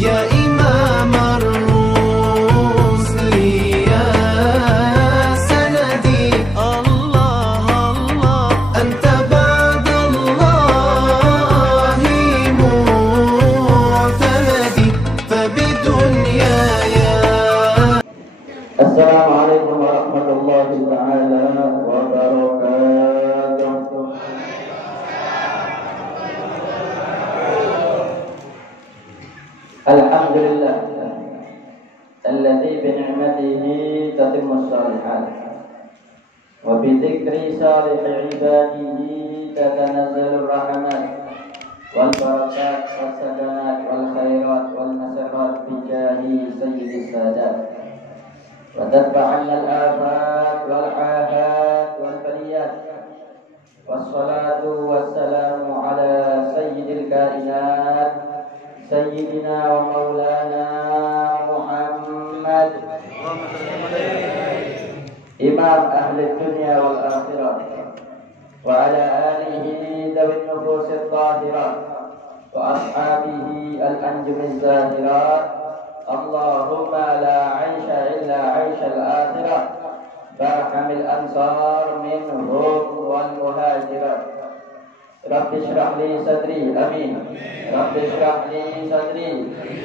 يا إمام الرسل يا سندي الله الله أنت بعد الله معتمدي فبدنياي. السلام عليكم ورحمة الله تعالى وبركاته. الحمد لله الذي بنعمته تتم الصالحات وبذكر صالح عباده تتنزل الرحمات والبركات والسكنات والخيرات والمسرات بجاه سيد السادات وتدفع عنا الآفات والعاهات والبليات. والصلاة والسلام على سيد الكائنات سيدنا ومولانا محمد إمام أهل الدنيا والآخرة وعلى آله ذوي النفوس الطاهرات وأصحابه الأنجم الزاهرات. اللهم لا عيش إلا عيش الآخرة فارحم الأنصار منهم والمهاجرات. رب اشرح لي صدري آمين. رب اشرح لي صدري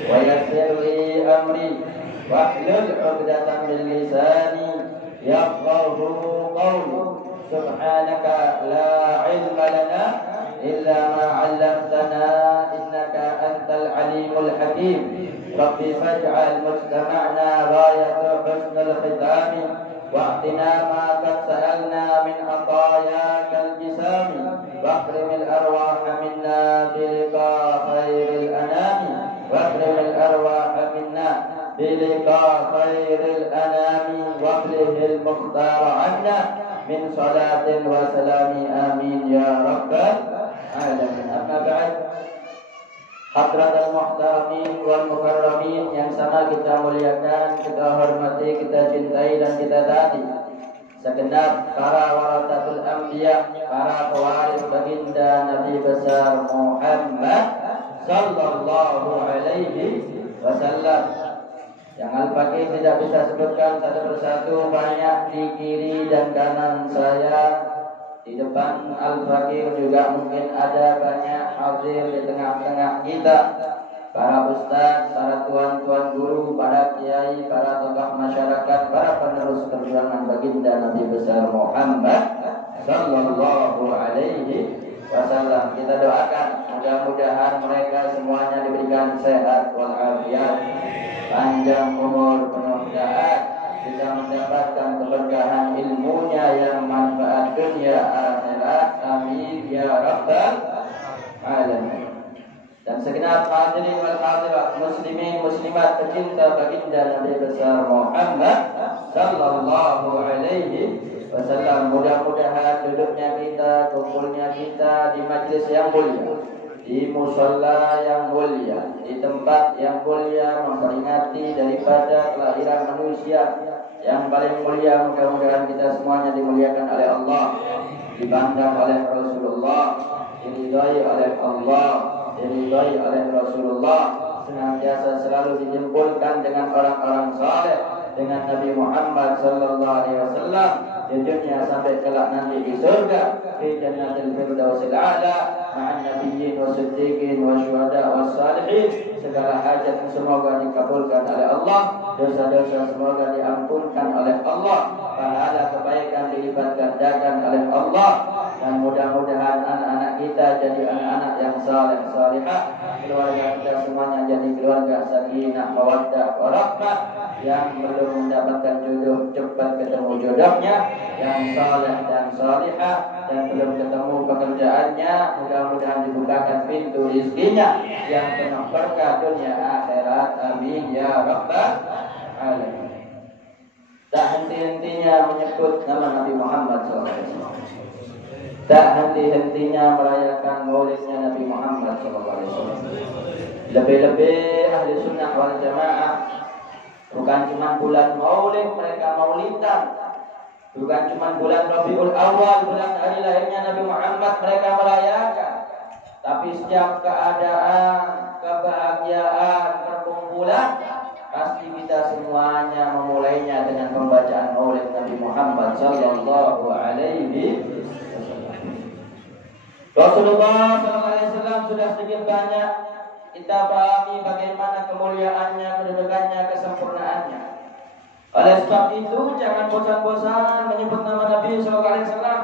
ويسر لي أمري واحلل عقدة من لساني يفقهوا قولي. سبحانك لا علم لنا إلا ما علمتنا إنك أنت العليم الحكيم. ربي فاجعل مجتمعنا غاية حسن الختام واعطنا ما قد سألنا من عطاياك الجسام واكرم الأرواح منا بلقاء خير الأنام. واكرم الأرواح منا بلقاء خير الأنام واقله المختار عنا من صلاة وسلام آمين يا رب العالمين. أما بعد, Hadratul muhtaramin wal mukarramin yang sama kita muliakan, kita hormati, kita cintai dan kita taati. Segenap para warasatul anbiya, para pewaris baginda Nabi besar Muhammad sallallahu alaihi wasallam. Yang Al-Faqih tidak bisa sebutkan satu persatu, banyak di kiri dan kanan saya. Di depan Al-Faqih juga mungkin ada banyak hadir di tengah-tengah kita. Para ustaz, para tuan-tuan guru, para kiai, para tokoh masyarakat, para penerus perjuangan baginda Nabi besar Muhammad sallallahu alaihi wasallam. Kita doakan mudah-mudahan mereka semuanya diberikan sehat walafiat, panjang umur, penuh taat, bisa mendapatkan keberkahan ilmunya yang manfaat dunia akhirat. Amin ya rabbal alamin. Dan segenap hadirin wal hadirat, muslimin muslimat pecinta baginda Nabi besar Muhammad sallallahu alaihi wasallam, mudah-mudahan duduknya kita, kumpulnya kita di majlis yang mulia, di musalla yang mulia, di tempat yang mulia, memperingati daripada kelahiran manusia yang paling mulia. Mudah-mudahan kita semuanya dimuliakan oleh Allah, dipandang oleh Rasulullah, diridhai oleh Allah, diridhai oleh Rasulullah, senantiasa selalu dijimpulkan dengan orang-orang saleh, dengan Nabi Muhammad sallallahu alaihi wasallam di dunia sampai kelak nanti di surga, di jannatil firdausil a'la ma'an nabiyyin wasiddiqin wasyuhada wassalihin. Segala hajat semoga dikabulkan oleh Allah, dosa-dosa semoga diampunkan oleh Allah, pahala kebaikan dilipat gandakan oleh Allah, dan mudah-mudahan anak-anak kita jadi anak-anak yang saleh salihah, keluarga kita semuanya jadi keluarga sakinah mawaddah warahmah, yang belum mendapatkan jodoh cepat ketemu jodohnya, yang saleh dan salihah, dan belum ketemu pekerjaannya mudah-mudahan dibukakan pintu rizkinya yang penuh berkah dunia akhirat. Amin ya rabbal alamin. Tak henti-hentinya menyebut nama Nabi Muhammad SAW, tak henti-hentinya merayakan maulidnya Nabi Muhammad SAW. Lebih-lebih ahli sunnah wal jamaah bukan cuma bulan maulid mereka maulidan, bukan cuma bulan Rabiul Awal, bulan hari lahirnya Nabi Muhammad mereka merayakan, tapi setiap keadaan, kebahagiaan, bulan, pasti kita semuanya memulainya dengan pembacaan Maulid Nabi Muhammad sallallahu alaihi wasallam. Rasulullah sallallahu alaihi wasallam sudah sedikit banyak kita pahami bagaimana kemuliaannya, kedudukannya, kesempurnaannya. Oleh sebab itu jangan bosan-bosan menyebut nama Nabi sallallahu alaihi wasallam.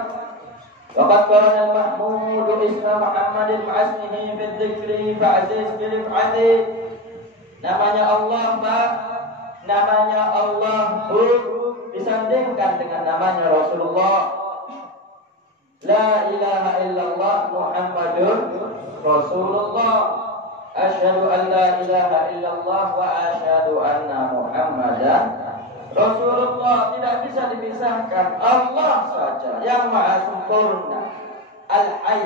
Waqad qala al-mahmud isma Muhammadin ma'asmihi fi dzikri fa'aziz bi rif'ati. Namanya Allah, Pak. Namanya Allah, Bu, disandingkan dengan namanya Rasulullah. La ilaha illallah Muhammadur Rasulullah. Asyhadu an la ilaha illallah wa asyhadu anna Muhammadan Rasulullah. Tidak bisa dipisahkan. Allah saja yang maha sempurna, Al-Hayy,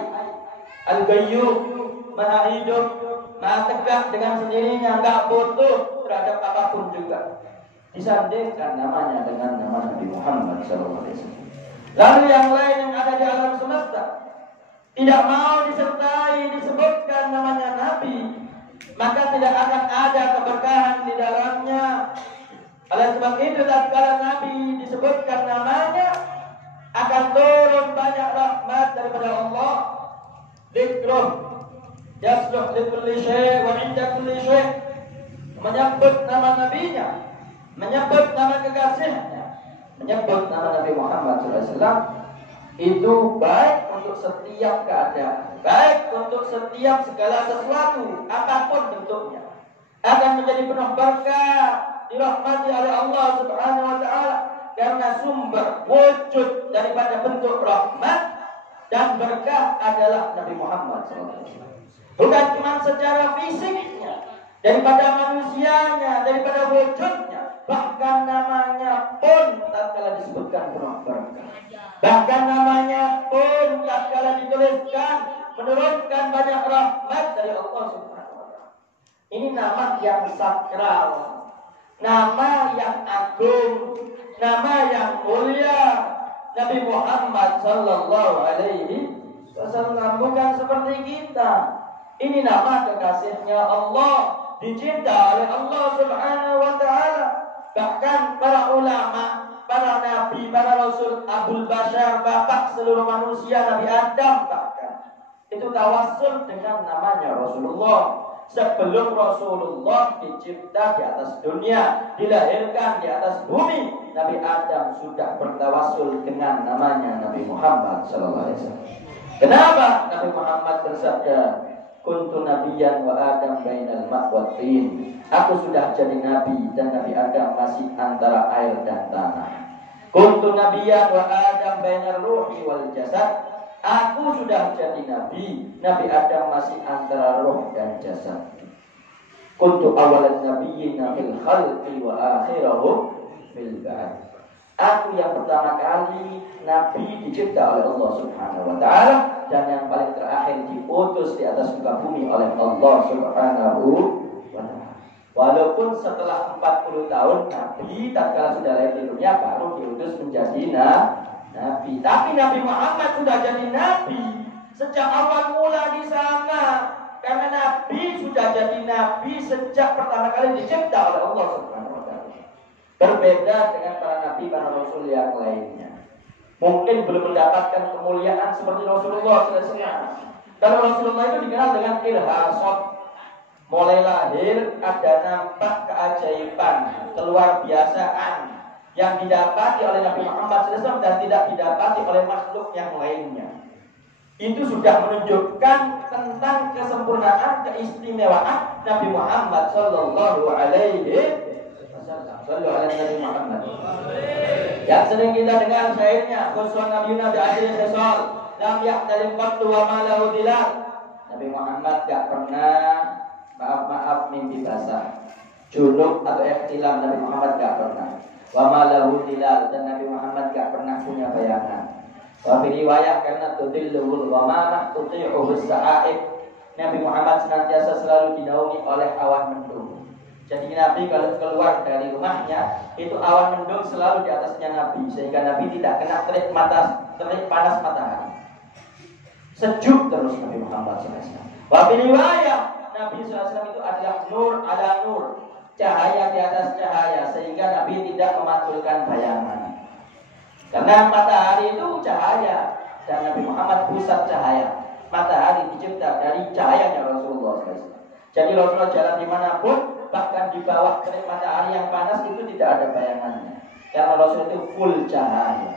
Al-Qayyum, maha hidup, maha tegak dengan sendirinya, enggak butuh terhadap apapun juga. Disandingkan namanya dengan nama Nabi Muhammad SAW. Lalu yang lain yang ada di alam semesta tidak mau disertai disebutkan namanya Nabi, maka tidak akan ada keberkahan di dalamnya. Oleh sebab itu tatkala Nabi disebutkan namanya, akan turun banyak rahmat daripada Allah. Dzikruh yasluh li kulli syai' wa 'inda kulli syai'. Menyebut nama nabinya, menyebut nama kekasihnya, menyebut nama Nabi Muhammad SAW itu baik untuk setiap keadaan, baik untuk setiap segala sesuatu, apapun bentuknya, akan menjadi penuh berkah, dirahmati oleh Allah Subhanahu wa taala, karena sumber wujud daripada bentuk rahmat dan berkah adalah Nabi Muhammad SAW. Bukan cuma secara fisiknya, daripada manusianya, daripada wujudnya, bahkan namanya pun tatkala disebutkan penuh berkah. Bahkan namanya pun tatkala dituliskan menurunkan banyak rahmat dari Allah Subhanahu wa taala. Ini nama yang sakral, nama yang agung, nama yang mulia. Nabi Muhammad sallallahu alaihi wasallam bukan seperti kita. Ini nama kekasihnya Allah, dicinta oleh Allah Subhanahu wa taala. Bahkan para ulama, para nabi, para rasul, Abul Bashar, bapak seluruh manusia, Nabi Adam bahkan itu tawassul dengan namanya Rasulullah. Sebelum Rasulullah dicipta di atas dunia, dilahirkan di atas bumi, Nabi Adam sudah bertawassul dengan namanya Nabi Muhammad sallallahu alaihi wasallam. Kenapa Nabi Muhammad bersabda, kuntu nabiyyan wa Adam bainal ma' wa tin. Aku sudah jadi nabi dan Nabi Adam masih antara air dan tanah. Kuntu nabiyyan wa Adam bainar ruhi wal jasad. Aku sudah jadi nabi, Nabi Adam masih antara roh dan jasad. Kuntu awalan nabiyyina fil khalqi wa akhirahum fil ba'd. Aku yang pertama kali nabi dicipta oleh Allah Subhanahu wa taala dan yang paling terakhir diutus di atas muka bumi oleh Allah Subhanahu wa taala. Walaupun setelah 40 tahun nabi tatkala sudah lahir di dunia baru diutus menjadi nabi. Tapi Nabi Muhammad sudah jadi nabi sejak awal mula di sana. Karena nabi sudah jadi nabi sejak pertama kali dicipta oleh Allah Subhanahu wa taala. Berbeda dengan para nabi, para rasul yang lainnya. Mungkin belum mendapatkan kemuliaan seperti Rasulullah SAW. Kalau Rasulullah itu dikenal dengan irhasot. Mulai lahir ada nampak keajaiban, keluar biasaan yang didapati oleh Nabi Muhammad SAW dan tidak didapati oleh makhluk yang lainnya. Itu sudah menunjukkan tentang kesempurnaan, keistimewaan Nabi Muhammad Sallallahu Alaihi Wasallam. Sallu ala Nabi Muhammad. Yang sering kita dengar syairnya, khusus Nabi Nabi Asyir Khisal, lam yahtalim qattu wa ma lahu dilal. Nabi Muhammad gak pernah maaf mimpi basah, junub atau ihtilam. Nabi Muhammad gak pernah. Wa ma lahu dilal, dan Nabi Muhammad gak pernah punya bayangan. Wa fi riwayah karena tudillul ghamamah tuti'uhu sa'aib. Nabi Muhammad senantiasa selalu dinaungi oleh awan mendung. Jadi Nabi kalau keluar dari rumahnya itu awan mendung selalu di atasnya Nabi, sehingga Nabi tidak kena terik panas matahari. Sejuk terus Nabi Muhammad SAW. Wa fi riwayah Nabi SAW itu adalah nur ala nur, cahaya di atas cahaya sehingga Nabi tidak memantulkan bayangan. Karena matahari itu cahaya dan Nabi Muhammad pusat cahaya. Matahari dicipta dari cahayanya Rasulullah SAW. Jadi Rasulullah jalan dimanapun, bahkan di bawah terik matahari yang panas itu tidak ada bayangannya. Karena Rasul itu full cahaya.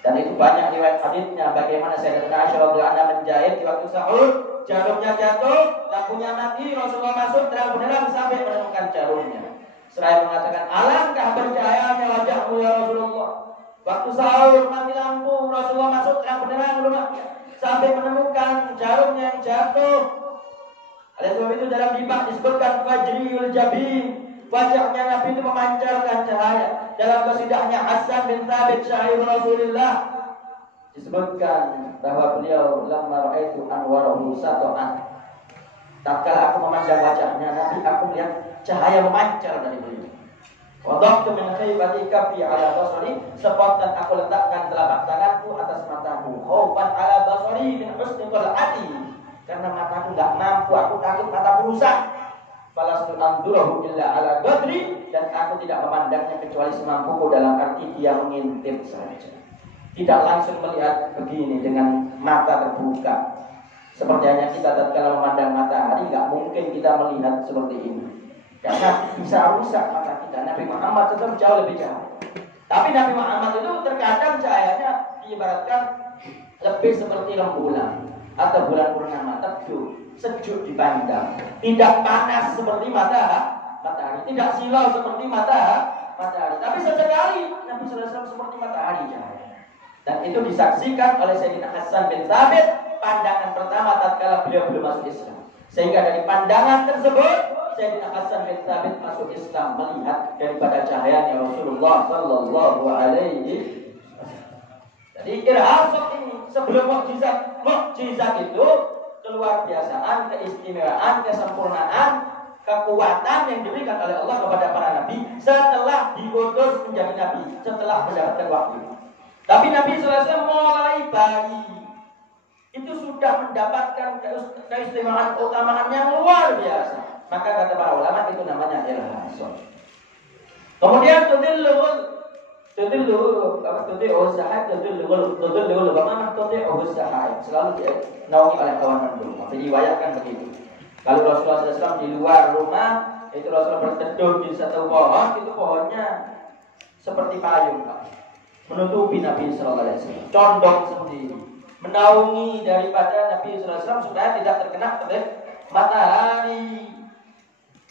Dan itu banyak riwayat haditsnya bagaimana Sayyidatina Aisyah radhiyallahu anha menjahit di waktu sahur, jarumnya jatuh, lampunya mati, Rasulullah masuk terang-benderang sampai menemukan jarumnya. Seraya mengatakan, alangkah bercahayanya wajahmu ya Rasulullah. Waktu sahur mati lampu, Rasulullah masuk terang-benderang rumahnya sampai menemukan jarumnya yang jatuh. Oleh sebab itu dalam dibak disebutkan fajriul jabin, wajahnya Nabi itu memancarkan cahaya. Dalam qasidahnya Hasan bin Thabit syair Rasulullah disebutkan bahwa beliau lamma ra'aitu anwarahu sata'an. Tatkala aku memandang wajahnya Nabi, aku melihat cahaya memancar dari beliau. Wadahtu min khaybati kafi ala basari, spontan aku letakkan telapak tanganku atas mataku. Khaufan ala basari min husni qal'ati, karena mataku enggak mampu, aku takut mataku rusak. Falastu andurahu illa ala qadri, dan aku tidak memandangnya kecuali semampuku, dalam arti dia mengintip saja. Tidak langsung melihat begini dengan mata terbuka. Seperti hanya kita tatkala memandang matahari, enggak mungkin kita melihat seperti ini. Karena bisa rusak mata kita. Nabi Muhammad tetap jauh lebih jauh. Tapi Nabi Muhammad itu terkadang cahayanya diibaratkan lebih seperti rembulan atau bulan purnama, teduh, sejuk dipandang. Tidak panas seperti matahari, tidak silau seperti matahari. Tapi sesekali Nabi SAW seperti matahari cahaya. Dan itu disaksikan oleh Sayyidina Hasan bin Thabit, pandangan pertama tatkala beliau belum masuk Islam. Sehingga dari pandangan tersebut Sayyidina Hasan bin Thabit masuk Islam melihat daripada cahayanya Rasulullah sallallahu alaihi wasallam. Jadi irhasat ini sebelum mukjizat itu keluar biasaan, keistimewaan, kesempurnaan, kekuatan yang diberikan oleh Allah kepada para nabi setelah diutus menjadi nabi, setelah mendapatkan wahyu. Tapi Nabi SAW mulai bayi itu sudah mendapatkan keistimewaan, keutamaan yang luar biasa. Maka kata para ulama itu namanya irhasat. Kemudian tudillu selalu dinaungi oleh kawan rumah. Diriwayatkan begitu. Kalau Rasulullah SAW di luar rumah, itu Rasulullah berteduh di satu pohon, itu pohonnya seperti payung, Pak, menutupi Nabi SAW, condong sendiri, menaungi daripada Nabi SAW supaya tidak terkena terik matahari.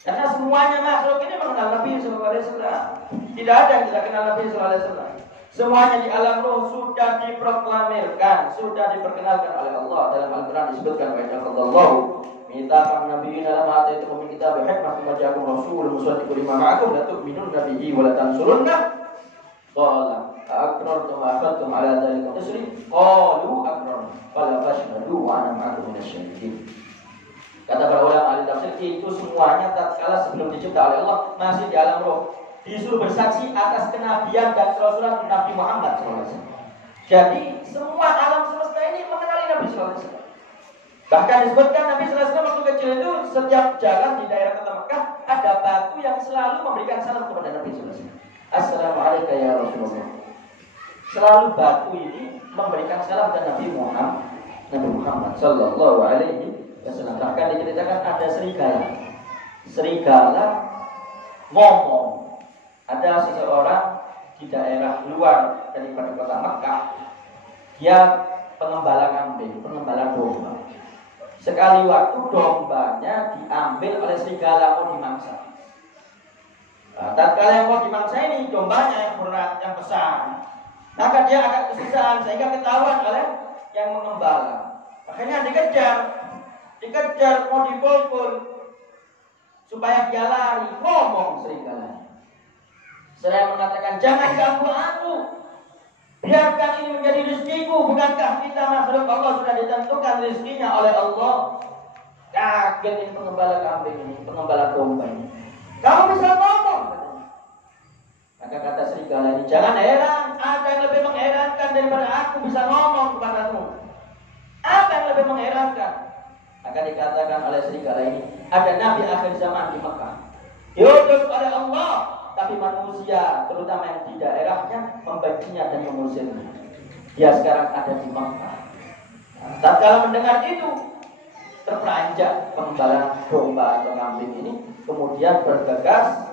Karena semuanya makhluk ini mengenal Nabi SAW. Tidak ada yang tidak kenal Nabi SAW. Semuanya di alam roh sudah diproklamirkan, sudah diperkenalkan oleh Allah. Dalam Al-Quran disebutkan wa'idahullahu mitaqan nabiyyin dalam hati itu min kitab hikmah wa ja'akum rasul musaddiqun lima ma'akum la tu'minun nabiyyi wa la tansurunna. Qala aqrartum wa akhadtum ala dzalika isri qalu aqrarna qala fashhadu wa ana ma'akum minasyahidin. Kata para ulama ahli tafsir, itu semuanya tatkala sebelum dicipta oleh Allah masih di alam roh, disuruh bersaksi atas kenabian dan kerasulan Nabi Muhammad SAW. Jadi semua alam semesta ini mengenali Nabi SAW. Bahkan disebutkan Nabi SAW waktu kecil itu setiap jalan di daerah kota Mekah ada batu yang selalu memberikan salam kepada Nabi SAW. Assalamualaikum ya Rasulullah. Selalu batu ini memberikan salam kepada Nabi Muhammad Sallallahu Alaihi Wasallam. Bahkan diceritakan ada serigala ngomong. Ada seseorang di daerah luar daripada kota Mekah, dia pengembala kambing, pengembala domba. Sekali waktu dombanya diambil oleh serigala mau dimangsa. Nah, tatkala yang mau dimangsa ini dombanya yang berat, yang besar, maka dia agak kesusahan sehingga ketahuan oleh yang mengembala. Akhirnya dikejar mau dipukul supaya dia lari. Ngomong serigala. Saya mengatakan jangan ganggu aku, biarkan ini menjadi rezekiku. Bukankah kita makhluk Allah sudah ditentukan rezekinya oleh Allah? Kaget ini pengembala kambing ini, pengembala domba ini. Kamu bisa ngomong? Maka kata serigala ini, jangan heran, ada yang lebih mengherankan daripada aku bisa ngomong kepadamu. Apa yang lebih mengherankan? Maka dikatakan oleh serigala ini, ada Nabi akhir zaman di Mekah. diutus oleh Allah, tapi manusia terutama yang di daerahnya membencinya dan mengusirnya. Dia sekarang ada di Makkah. Tatkala mendengar itu, terperanjak pengembala domba atau kambing ini, kemudian bergegas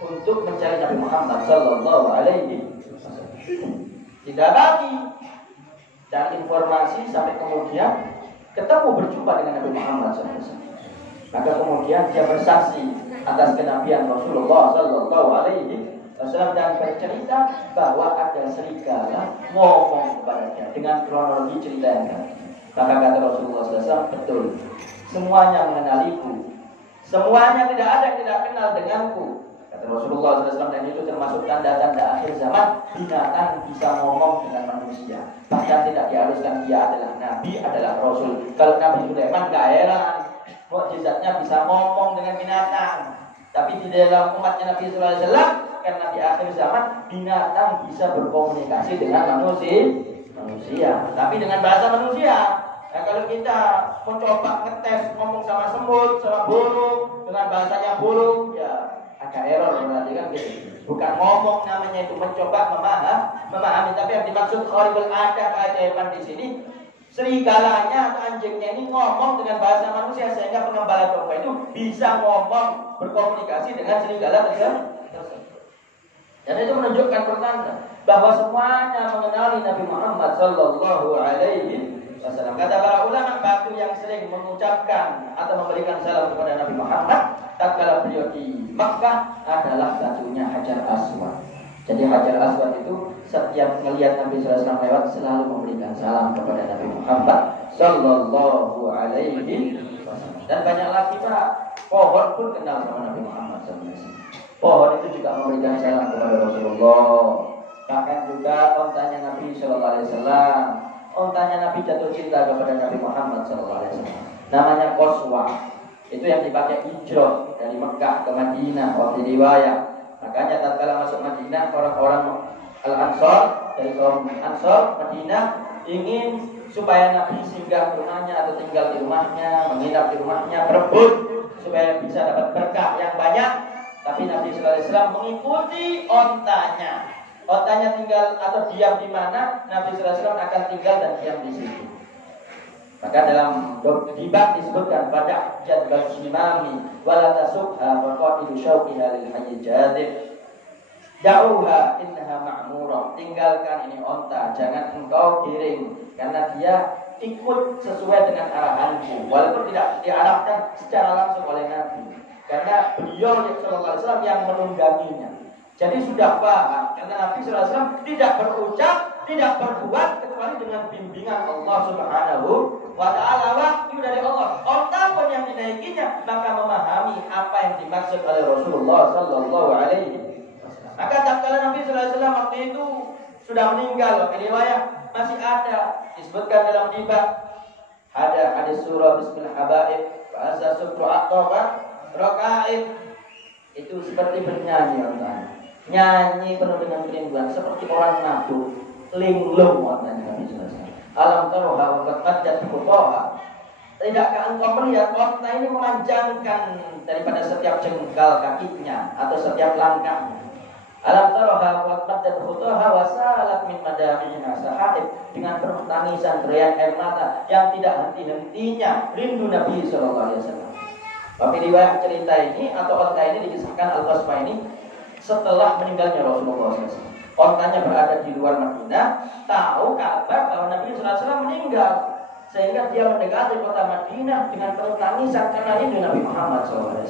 untuk mencari Nabi Muhammad Sallallahu Alaihi Wasallam. Tidak lagi cari informasi sampai kemudian ketemu berjumpa dengan Nabi Muhammad SAW. Maka kemudian dia bersaksi atas kenabian Rasulullah Sallallahu Alaihi Wasallam dan bercerita bahwa ada serigala ngomong kepadanya dengan kronologi cerita yang tadi. Maka kata Rasulullah SAW, betul, semuanya mengenaliku, semuanya tidak ada yang tidak kenal denganku. Kata Rasulullah SAW, dan itu termasuk tanda-tanda akhir zaman, binatang bisa ngomong dengan manusia. Bahkan tidak diharuskan dia adalah Nabi, adalah Rasul. Kalau Nabi Sulaiman gak heran, mukjizatnya bisa ngomong dengan binatang. Tapi di dalam umatnya Nabi SAW, karena di akhir zaman binatang bisa berkomunikasi dengan manusia, tapi dengan bahasa manusia. Nah, kalau kita mencoba ngetes ngomong sama semut, sama burung dengan bahasanya burung, ya agak error berarti kan gitu. Bukan ngomong namanya itu, mencoba memahami. Tapi yang dimaksud kharibul adat keajaiban di sini, serigalanya atau anjingnya ini ngomong dengan bahasa manusia sehingga pengembala domba itu bisa ngomong berkomunikasi dengan serigala tersebut. Dan itu menunjukkan pertanda bahwa semuanya mengenali Nabi Muhammad Sallallahu Alaihi Wasallam. Kata para ulama, batu yang sering mengucapkan atau memberikan salam kepada Nabi Muhammad tatkala beliau di Makkah adalah batunya Hajar Aswad. Jadi Hajar Aswad itu setiap melihat Nabi SAW lewat selalu memberikan salam kepada Nabi Muhammad Sallallahu Alaihi Wasallam. Dan banyak lagi Pak, pohon pun kenal sama Nabi Muhammad SAW. Pohon itu juga memberikan salam kepada Rasulullah. Bahkan juga ontanya Nabi Sallallahu Alaihi Wasallam, ontanya Nabi jatuh cinta kepada Nabi Muhammad Sallallahu Alaihi Wasallam. Namanya Qaswa. Itu yang dipakai hijrah dari Mekah ke Madinah waktu riwayat. Makanya tatkala masuk Madinah, orang-orang Al-Ansar dari kaum Ansar Madinah ingin supaya Nabi singgah ke rumahnya atau tinggal di rumahnya, menginap di rumahnya, berebut supaya bisa dapat berkah yang banyak. Tapi Nabi SAW mengikuti ontanya. Ontanya tinggal atau diam di mana, Nabi SAW akan tinggal dan diam di situ. Maka dalam dibab disebutkan pada jadbal simami wala tasubha faqaidu syauqiha lil hayy jadid. Da'uha innaha ma'murah. Tinggalkan ini onta, jangan engkau giring karena dia ikut sesuai dengan arahanku, walaupun tidak diarahkan secara langsung oleh Nabi. Karena beliau SAW yang menungganginya. Jadi sudah paham. Karena Nabi SAW tidak berucap, tidak berbuat kecuali dengan bimbingan Allah Subhanahu wa Ta'ala, wahyu dari Allah. Onta pun yang dinaikinya maka memahami apa yang dimaksud oleh Rasulullah Sallallahu Alaihi Wasallam. Maka tatkala Nabi SAW waktu itu sudah meninggal, riwayat masih ada disebutkan dalam dibab. Ada hadis surah Bismillahirrahmanirrahim. Bahasa surah At-Taubah. Rakaib itu seperti bernyanyi orang, nyanyi penuh dengan kerinduan seperti orang mabuk, linglung warnanya Nabi SAW. Alam taroha wa qad qaddat. Tidakkah engkau melihat onta ini memanjangkan daripada setiap jengkal kakinya atau setiap langkahnya? Alam taroha wa qad qaddat wa salat min madamiha sahaib, dengan penuh tangisan teriak air mata yang tidak henti-hentinya rindu Nabi Sallallahu Alaihi Wasallam. Tapi riwayat cerita ini atau onta ini dikisahkan Al-Qaswa ini setelah meninggalnya Rasulullah SAW. Ontanya berada di luar Madinah, tahu kabar bahwa Nabi SAW meninggal, sehingga dia mendekati kota Madinah dengan penuh tangisan karena rindu Nabi Muhammad SAW.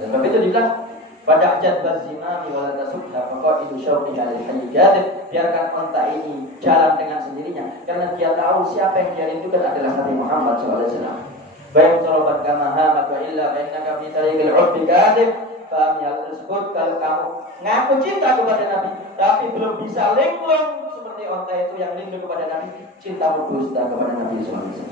Sebab itu dibilang pada jadbal zimami wala tasubha faqaidu syauqiha lil hayy jadid. Biarkan onta ini jalan dengan sendirinya karena dia tahu siapa yang dia rindukan adalah Nabi Muhammad SAW. Baik sorobat kamaha maka illa innaka fi tariqil 'ubbi kadib. Paham hal tersebut. Kalau kamu ngaku cinta kepada Nabi tapi belum bisa linglung seperti onta itu yang rindu kepada Nabi, cintamu dusta kepada Nabi SAW.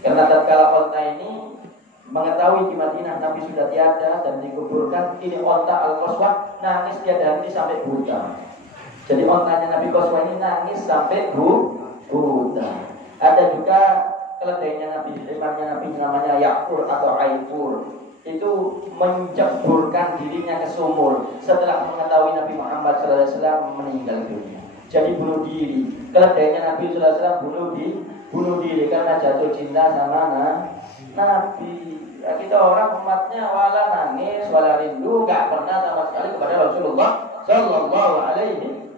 Karena tatkala onta ini mengetahui di Madinah Nabi sudah tiada dan dikuburkan, ini onta Al-Qaswa nangis tiada henti sampai buta. Jadi ontanya Nabi Qaswa ini nangis sampai buta. Ada juga keledainya Nabi, hewannya Nabi namanya Yaqur atau Aifur. itu menceburkan dirinya ke sumur setelah mengetahui Nabi Muhammad SAW meninggal dunia. Jadi bunuh diri. Keledainya Nabi SAW bunuh diri karena jatuh cinta sama Nabi. Ya, kita orang umatnya wala nangis, wala rindu, gak pernah sama sekali kepada Rasulullah Sallallahu Alaihi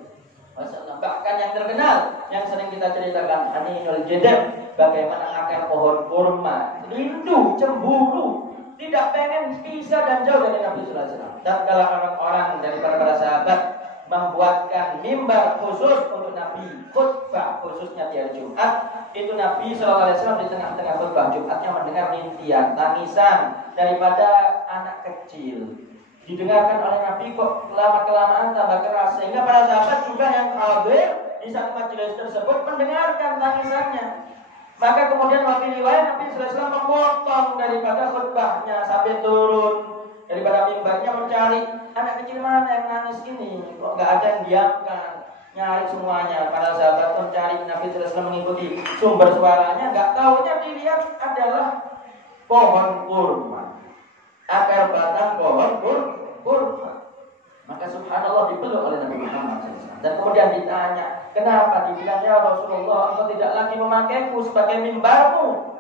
Wasallam. Bahkan yang terkenal, yang sering kita ceritakan, Haninul Jadab, bagaimana akar pohon kurma, rindu, cemburu, tidak pengen pisah dan jauh dari Nabi Sallallahu Alaihi Wasallam. Dan kalau orang-orang daripada para sahabat membuatkan mimbar khusus untuk Nabi, khutbah khususnya di hari Jumat, itu Nabi SAW di tengah-tengah khutbah Jumatnya mendengar rintian, tangisan daripada anak kecil. Didengarkan oleh Nabi kok lama-kelamaan tambah keras, sehingga para sahabat juga yang hadir di satu majelis tersebut mendengarkan tangisannya. Maka kemudian wakil riwayat Nabi SAW memotong daripada khutbahnya sampai turun daripada mimbarnya mencari anak kecil mana yang nangis ini, kok nggak ada yang diamkan, nyari semuanya. Para sahabat mencari, Nabi SAW mengikuti sumber suaranya, nggak taunya dilihat adalah pohon kurma, akar batang pohon kurma. Maka subhanallah dipeluk oleh Nabi Muhammad SAW. Dan kemudian ditanya, kenapa? Dibilang, ya Rasulullah, engkau tidak lagi memakaiku sebagai mimbarmu.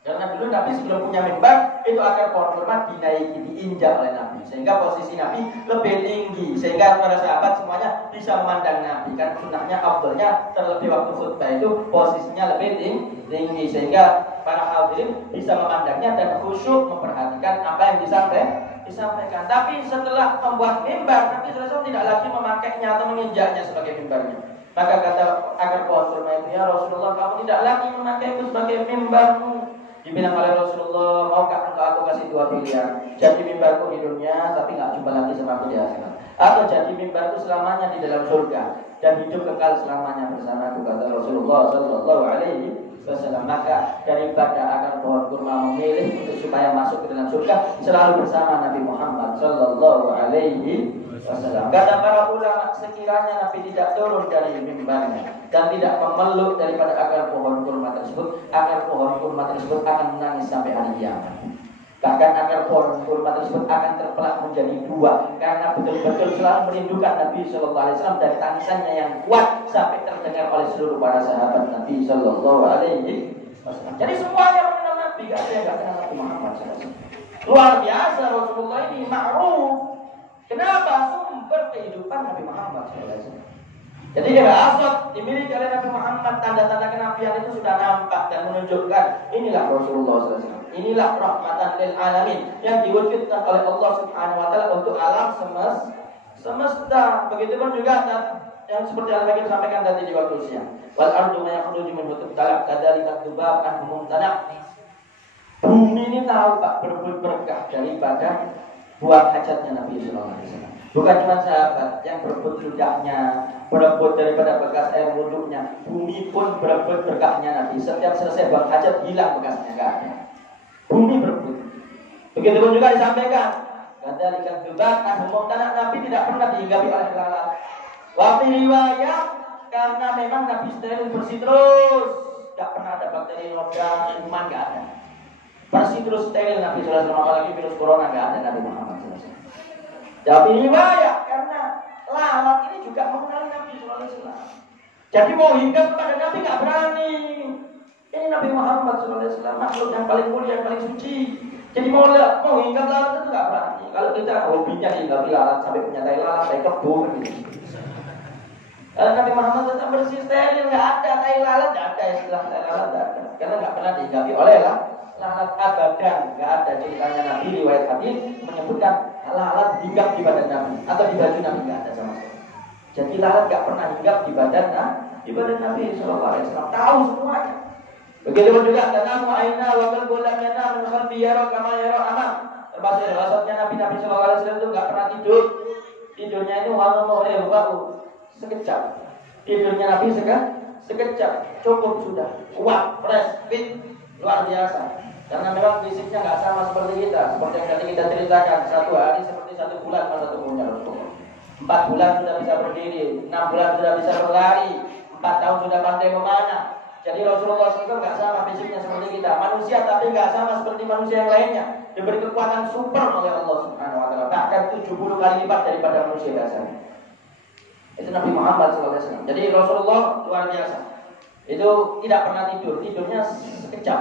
Karena dulu Nabi sebelum punya mimbar, itu akar pohon kurma dinaiki, diinjak oleh Nabi, sehingga posisi Nabi lebih tinggi, sehingga para sahabat semuanya bisa memandang Nabi. Kan sunnahnya, afdalnya terlebih waktu khutbah itu posisinya lebih tinggi, sehingga para hadirin bisa memandangnya dan khusyuk memperhatikan apa yang disampaikan. Tapi setelah membuat mimbar, Nabi SAW tidak lagi memakainya atau menginjaknya sebagai mimbarnya. Maka kata akar pohon kurma itu, ya Rasulullah, kamu tidak lagi memakaiku sebagai mimbarmu. Dibilang oleh Rasulullah, maukah engkau aku kasih dua pilihan, jadi mimbarku di dunia tapi gak jumpa lagi sama aku di akhirat, atau jadi mimbarku selamanya di dalam surga dan hidup kekal selamanya bersama aku, kata Rasulullah Sallallahu Alaihi Wasallam. Maka daripada akan pohon kurma memilih untuk supaya masuk ke dalam surga selalu bersama Nabi Muhammad Sallallahu Alaihi Wasallam. Kata para ulama, sekiranya Nabi tidak turun dari mimbarnya dan tidak memeluk daripada akar pohon kurma tersebut, akar pohon kurma tersebut akan menangis sampai hari kiamat. Bahkan akar pohon kurma tersebut akan terbelah menjadi dua, karena betul-betul selalu merindukan Nabi Sallallahu Alaihi Wasallam dari tangisannya yang kuat sampai terdengar oleh seluruh para sahabat Nabi Sallallahu Alaihi Wasallam. Jadi semuanya mengenal Nabi, gak ada yang gak kenal Nabi Muhammad SAW. Luar biasa Rasulullah ini, ma'ruf. Kenapa? Sumber kehidupan Nabi Muhammad SAW. Jadi kira asal dimiliki oleh Nabi Muhammad, tanda-tanda kenabian itu sudah nampak dan menunjukkan inilah Rasulullah SAW. Inilah rahmatan lil alamin yang diwujudkan oleh Allah Subhanahu Wa Taala untuk alam semesta. Begitupun juga yang seperti yang kita sampaikan tadi di waktu siang. Wal ardu ma yakhruju min hutub talaq kadzalika dzubab anhum tanaq. Bumi ini tahu Pak berebut berkah daripada buat hajatnya Nabi Sallallahu Alaihi Wasallam. Bukan cuma sahabat yang berebut ludahnya, berebut daripada bekas air wudhunya, bumi pun berebut berkahnya Nabi. Setiap selesai buat hajat hilang bekasnya, enggak ada. Bumi berebut. Begitupun juga disampaikan, kadzalika dzubab anhum tanaq, Nabi tidak pernah dihinggapi oleh lalat. Waktu riwayat karena memang Nabi steril bersih terus, enggak pernah ada bakteri noda, kuman, enggak ada. Bersih terus steril Nabi Sallallahu Alaihi Wasallam, apalagi virus corona enggak ada Nabi Muhammad Sallallahu Alaihi Wasallam. Tapi riwayat karena lalat ini juga mengenal Nabi Sallallahu Alaihi Wasallam. Jadi mau hinggap kepada Nabi enggak berani. Ini Nabi Muhammad Sallallahu Alaihi Wasallam, makhluk yang paling mulia, yang paling suci. Jadi mau hinggap lalat itu enggak berani. Kalau kita hobinya hinggap lalat sampai punya tai lalat, tai kebo gitu. Kalau Nabi Muhammad tetap bersih steril, enggak ada tai lalat, enggak ada istilah tai lalat, enggak ada. Karena enggak pernah dihinggapi oleh lalat abadan, enggak ada ceritanya Nabi riwayat hadis menyebutkan lalat hinggap di badan Nabi atau di baju Nabi, enggak ada sama sekali. Jadi lalat enggak pernah hinggap di badan Nabi Sallallahu Alaihi Wasallam. Tahu semuanya. Begitu juga tanamu aina wa qalbu lam yanam min khalbi yara kama yara amam. Termasuk rasanya Nabi Sallallahu Alaihi Wasallam itu enggak pernah tidur. Tidurnya itu sekejap. Tidurnya Nabi sekejap, cukup sudah. Kuat, fresh, fit, luar biasa. Karena memang fisiknya nggak sama seperti kita. Seperti yang tadi kita ceritakan, 1 hari seperti 1 bulan masa tubuhnya Rasulullah. 4 bulan sudah bisa berdiri, 6 bulan sudah bisa berlari, 4 tahun sudah pandai memanah. Jadi Rasulullah SAW nggak sama fisiknya seperti kita, manusia tapi nggak sama seperti manusia yang lainnya. Diberi kekuatan super oleh Allah Subhanahu Wa Taala, bahkan 70 kali lipat daripada manusia biasa. Itu Nabi Muhammad SAW. Jadi Rasulullah luar biasa. Itu tidak pernah tidur, tidurnya sekejap.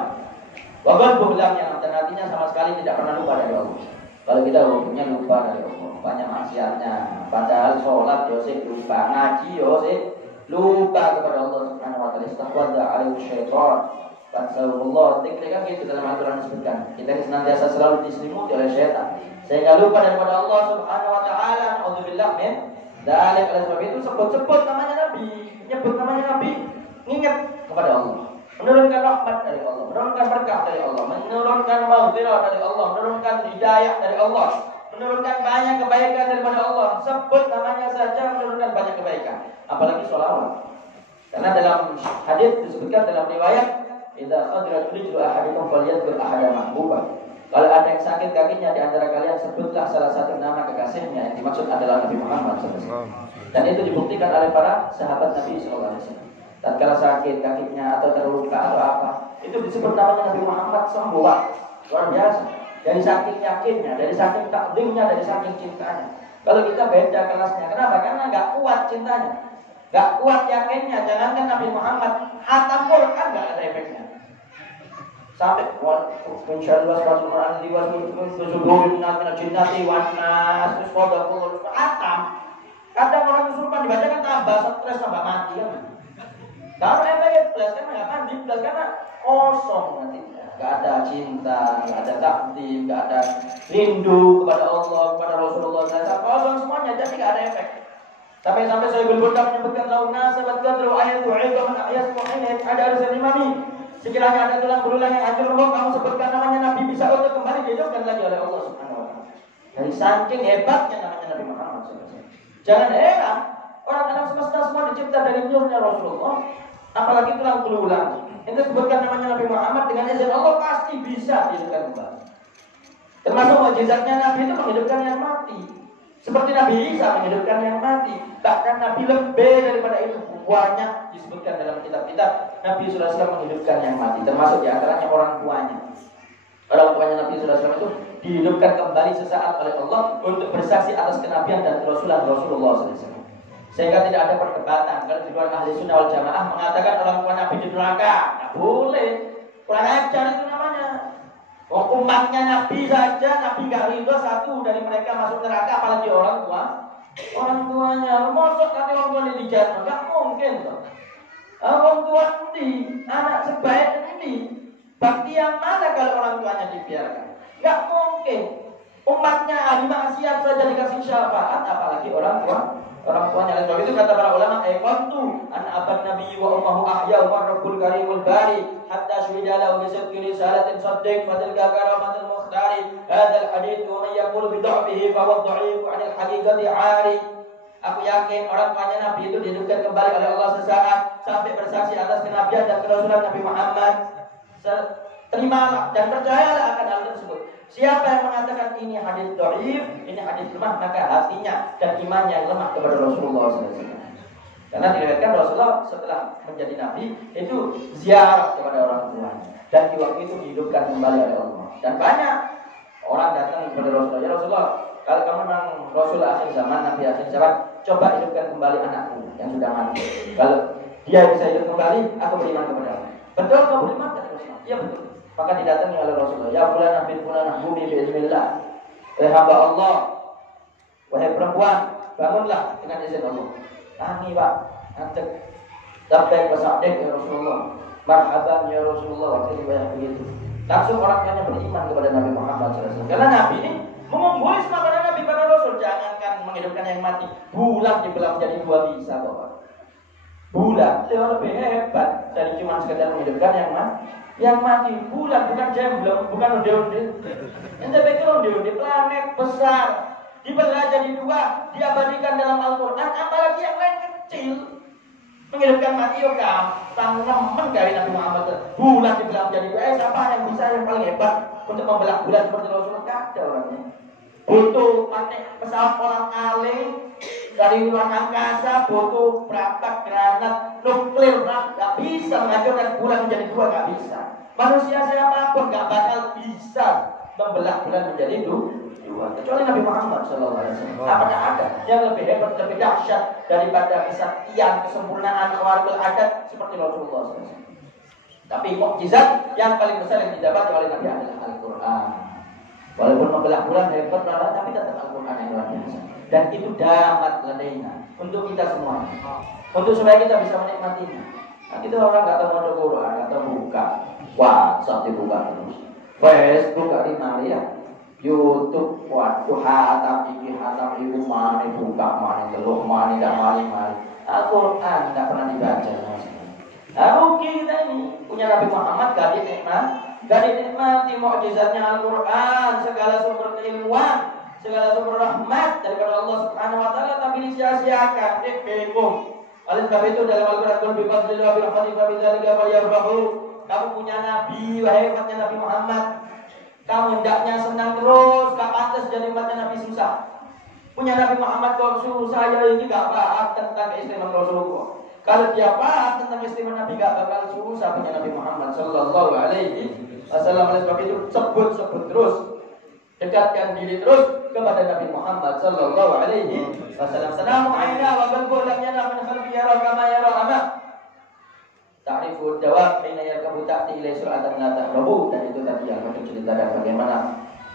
Wabah bulannya dan hatinya sama sekali tidak pernah lupa dari Allah. Kalau kita hukumnya lupa dari Allah, banyak maksiatnya. Padahal sholat yosik lupa, ngaji yosik lupa kepada Allah Subhanahu Wa Taala. Istaqwadda alaihi syaitan. Fatsawullah. Zikir kan gitu dalam Al-Quran disebutkan. Kita senantiasa selalu diselimuti oleh syaitan, sehingga lupa daripada Allah Subhanahu Wa Taala. Alhamdulillah min. Dan oleh sebab itu sebut-sebut namanya Nabi, nyebut namanya Nabi, ingat kepada Allah. Menurunkan rahmat dari Allah, menurunkan berkah dari Allah, menurunkan maghfirah dari Allah, menurunkan hidayah dari Allah, menurunkan banyak kebaikan daripada Allah. Sebut namanya saja menurunkan banyak kebaikan, apalagi sholawat. Karena dalam hadis disebutkan dalam riwayat, idza qadrat rijlu ahadikum falyadhkur ahada mahbuba. Kalau ada yang sakit kakinya di antara kalian, sebutlah salah satu nama kekasihnya. Yang dimaksud adalah Nabi Muhammad SAW. Dan itu dibuktikan oleh para sahabat Nabi SAW. Tatkala sakit kakinya atau terluka atau apa, itu disebut namanya Nabi Muhammad sembuh. Luar biasa. Dari saking yakinnya, dari saking takdimnya, dari saking cintanya. Kalau kita beda kelasnya, kenapa? Karena nggak kuat cintanya, nggak kuat yakinnya. Jangankan Nabi Muhammad, hatam Quran nggak ada efeknya. Sampai insyaallah suatu Quran diwasudul minal jinnati wan nas terus qadaqul hatam. Kadang orang kesurupan dibacakan tambah stres, tambah mati kan. Kalau efeknya plus kan nggak mandi, plus karena kosong nanti. Nggak ada cinta, nggak ada takdim, nggak ada rindu kepada Allah, kepada Rasulullah SAW. Kosong semuanya, jadi nggak ada efek. Sampai saya berbunda menyebutkan launa sahabat kadru ayat tu'aidu man ayat mu'inid ada harus imami. Sekiranya ada tulang belulang yang hancur roboh, kamu sebutkan namanya Nabi, bisa untuk kembali dihidupkan lagi oleh Allah Subhanahu Wa Taala. Dari saking hebatnya namanya Nabi Muhammad SAW. Jangan heran, orang alam semesta semua dicipta dari nurnya Rasulullah, apalagi tulang belulang. Itu sebutkan namanya Nabi Muhammad, dengan izin Allah pasti bisa dihidupkan kembali. Termasuk mukjizatnya Nabi itu menghidupkan yang mati. Seperti Nabi Isa menghidupkan yang mati. Bahkan Nabi lebih daripada itu, banyak disebutkan dalam kitab-kitab Nabi SAW menghidupkan yang mati. Termasuk diantaranya orang tuanya. Orang tuanya Nabi SAW itu dihidupkan kembali sesaat oleh Allah untuk bersaksi atas kenabian dan kerasulan Rasulullah SAW. Sehingga tidak ada perdebatan. Kalau di luar ahli sunnah wal jamaah mengatakan orang tua Nabi di neraka, nggak boleh. Kurang ajar itu namanya. Umatnya Nabi saja, Nabi gak ridho satu dari mereka masuk neraka, apalagi orang tua. Orang tuanya, mosok kata orang tua di jannah, gak mungkin toh. Orang tua nanti, anak sebaik ini, bakti yang mana kalau orang tuanya dibiarkan? Gak mungkin. Umatnya ahli maksiat saja dikasih syafaat, apalagi orang tua. Orang tuanya. Sebab itu kata para ulama, "Aiqantu an aban nabi wa ummuhu ahya wa rabbul karimul bari hatta syhida lahu bi sidqi risalatin saddiq fadil karamatul mukhtari hadzal hadits wa man yaqul bi dha'fihi fa huwa dha'if 'anil haqiqati 'ari." Aku yakin orang tuanya Nabi itu dihidupkan kembali oleh Allah sesaat sampai bersaksi atas kenabian dan kerasulan Nabi Muhammad. Terimalah dan percayalah akan hal tersebut. Siapa yang mengatakan ini hadis dhaif, ini hadis lemah, maka hatinya dan imannya yang lemah kepada Rasulullah SAW. Karena diriwayatkan Rasulullah setelah menjadi Nabi itu ziarah kepada orang tuanya dan di waktu itu dihidupkan kembali oleh Allah. Dan banyak orang datang kepada Rasulullah, ya Rasulullah, kalau kamu memang Rasul akhir zaman, Nabi akhir zaman, coba hidupkan kembali anakku yang sudah mati. Kalau dia bisa hidup kembali, aku beriman kepada-Mu. Betul kamu beriman kepada Rasulullah? Iya betul. Maka didatangi oleh Rasulullah, ya fulanah bin fulanah bumi biiznillah. Wahai hamba Allah, wahai perempuan, bangunlah dengan izin Allah. Tangi Pak, antek. Labbaik wa sa'daik ya Rasulullah. Marhaban ya Rasulullah. Waktu banyak begitu. Langsung orang tuanya beriman kepada Nabi Muhammad SAW. Karena Nabi ini mengungguli semua para Nabi, para Rasul. Jangankan menghidupkan yang mati, bulan dibelah menjadi dua bisa Bapak. Bulan jauh lebih hebat dari cuma sekedar menghidupkan yang mati. Yang mati bulan bukan jemblong, bukan onde-onde. Ente pikir onde-onde planet besar dibelah jadi dua, diabadikan dalam Al-Quran, apalagi yang lain kecil. Menghidupkan mati yo gampang, nemen dari Nabi Muhammad. Bulan dibelah menjadi dua, siapa yang bisa yang paling hebat untuk membelah bulan seperti Rasulullah? Gak ada orangnya. Butuh pakai pesawat orang aling, dari luar angkasa butuh berapa granat nuklir, nggak bisa menghancurkan bulan menjadi dua, nggak bisa. Manusia siapapun nggak bakal bisa membelah bulan menjadi dua, kecuali Nabi Muhammad SAW. Apakah ada yang lebih hebat, lebih dahsyat daripada kesaktian, kesempurnaan, khawarikul adat seperti Rasulullah SAW? Tapi mukjizat yang paling besar yang didapat oleh Nabi adalah Al-Quran. Walaupun membelah bulan hebat banget, tapi tetap Al-Quran yang luar biasa. Dan itu damat ladaina untuk kita semua, untuk supaya kita bisa menikmatinya. Nah, kita orang nggak tahu baca Quran, nggak tahu buka WhatsApp dibuka terus, Facebook nggak dimari ya, YouTube, waduh hatam ibu mana buka mana teluk mana tidak mari. Al-Quran nggak pernah dibaca. Nah, mungkin kita ini punya Nabi Muhammad gak dinikmati mukjizatnya Al-Quran, segala sumber keilmuan, segala sumber rahmat daripada Allah Subhanahu Wa Taala, tapi disia-siakan, bingung. Oleh sebab itu dalam Al-Quran qul bi fadlillah wa bi rahmatihi fa bidzalika falyafrahu. Kamu punya Nabi, wahai umatnya Nabi Muhammad. Kamu hendaknya senang terus, gak pantas jadi umatnya Nabi susah. Punya Nabi Muhammad kok susah, ya ini gak paham tentang keistimewaan Rasulullah. Kalau dia paham tentang istimewa Nabi, gak bakal susah punya Nabi Muhammad Sallallahu Alaihi Wasallam. Oleh sebab itu sebut terus, dekatkan diri terus kepada Nabi Muhammad Sallallahu Alaihi Wasallam. Sanamu aina wa qalbu lam yanam min khalqi yara kama yara ama. Ta'rifu jawab aina yarkabu ta'ti ilai sur'atan la tahrabu. Dan itu tadi yang kita cerita dan bagaimana